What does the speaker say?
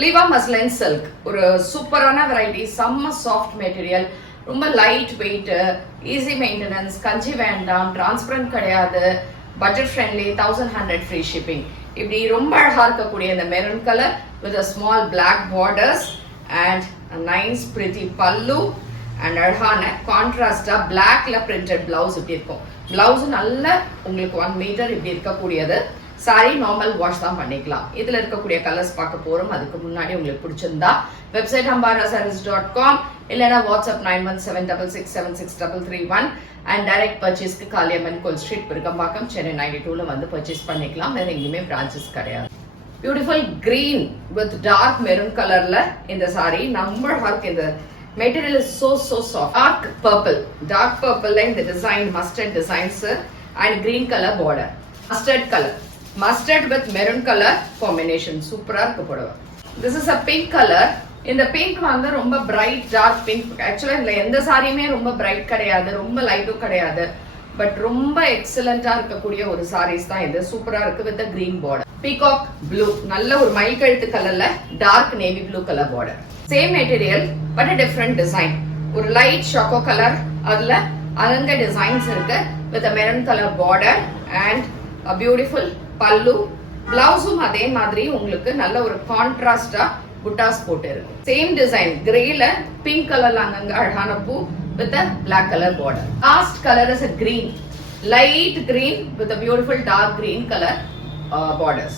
லிவா muslin silk ஒரு சூப்பரான variety, செம்ம சாஃப்ட் மெட்டீரியல், ரொம்ப லைட் வெயிட், ஈஸி மெயின்டெனன்ஸ், கஞ்சி வேண்டாம், டிரான்ஸ்பரண்ட் கிடையாது, பட்ஜெட் ஃப்ரெண்ட்லி, 1100 ஃப்ரீ ஷிப்பிங். இப்படி ரொம்ப அழகா இருக்கக்கூடிய இந்த maroon colour with a small black borders and nice pretty pallu and அழகான கான்ட்ராஸ்டா பிளாக்ல பிரிண்டட் பிளவுஸ் இப்படி இருக்கும். பிளவுஸ் நல்ல உங்களுக்கு 1 மீட்டர் இப்படி இருக்கக்கூடியது. சாரி நார்மல் வாஷ் தான் பண்ணிக்கலாம். இதுல இருக்கக்கூடிய கலர்ஸ் பார்க்க போறோம். அதுக்கு முன்னாடி உங்களுக்கு பிடிச்சிருந்தா வெப்சைட் ambarasarees.com இல்லைன்னா வாட்ஸ்அப் 9176676331 அண்ட் டைரக்ட் பர்ச்சேஸ்க்கு காளியம்மன் கோல் ஸ்ட்ரீட் பெருக்கம்பாக்கம் சென்னை 92ல வந்து பர்ச்சேஸ் பண்ணிக்கலாம். வேற எங்கேயுமே பிரான்ச்சஸ் கிடையாது. Beautiful green with dark maroon கலர்ல இந்த சாரி நம்ம ஹார்க். இந்த material is so soft. Dark purple இந்த design mustard designs and green colour border, mustard with maroon colour combination சூப்பரா இருக்கு புடவை. This is a pink colour. இந்த பிங்க் வந்து ரொம்ப பிரைட் டார்க் பிங்க். ஆக்சுவலா இதுல எந்த சாரியுமே ரொம்ப பிரைட் கிடையாது, ரொம்ப லைட்டும் கிடையாது, பட் ரொம்ப எக்ஸலண்டா இருக்கக்கூடிய ஒரு சாரீஸ் தான் இது. சூப்பரா இருக்கு with green border. Peacock blue, நல்ல ஒரு மை கழுத்து கலர்ல dark navy blue colour border. Same material but different design. ஒரு லைட் ஷாக்கோ கலர், அதுல அங்க டிசைன்ஸ் இருக்கு with maroon colour border and beautiful pallu. பிளவுஸும் அதே மாதிரி உங்களுக்கு நல்ல ஒரு கான்ட்ராஸ்டா புட்டாஸ் போட்டு இருக்கும். சேம் டிசைன் கிரேல பிங்க் கலர்ல அங்கங்க அழகான பூ with a black color border. Last color is a green, light green with a beautiful dark green color borders.